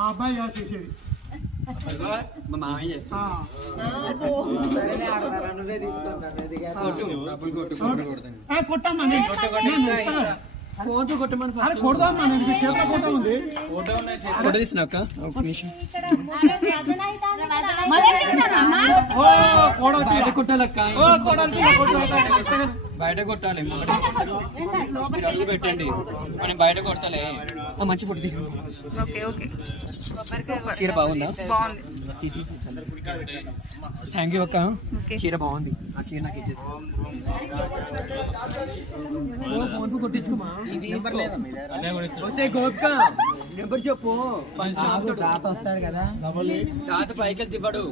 అబ్బాయి చేసేది మా మామయ్య కొట్టమ్మా ఫోటో కొట్టమని కొడదామా నేను చేతిలో ఫోటో ఉంది ఫోటో తీసినాక ఒక నిమిషం బయట కొట్టాలక్క బయట కొట్టాలి అడుగు పెట్టండి మనం బయట కొట్టాలి మంచి ఫోటో చీర బాగుందా థ్యాంక్ యూ అక్క చీర బాగుంది ఆ చీర నాకు ఇచ్చేసి ఫోన్ కొట్టించుకోమా గోపిక నెంబర్ చెప్పు తాత వస్తాడు కదా తాత పైకి దివ్వడు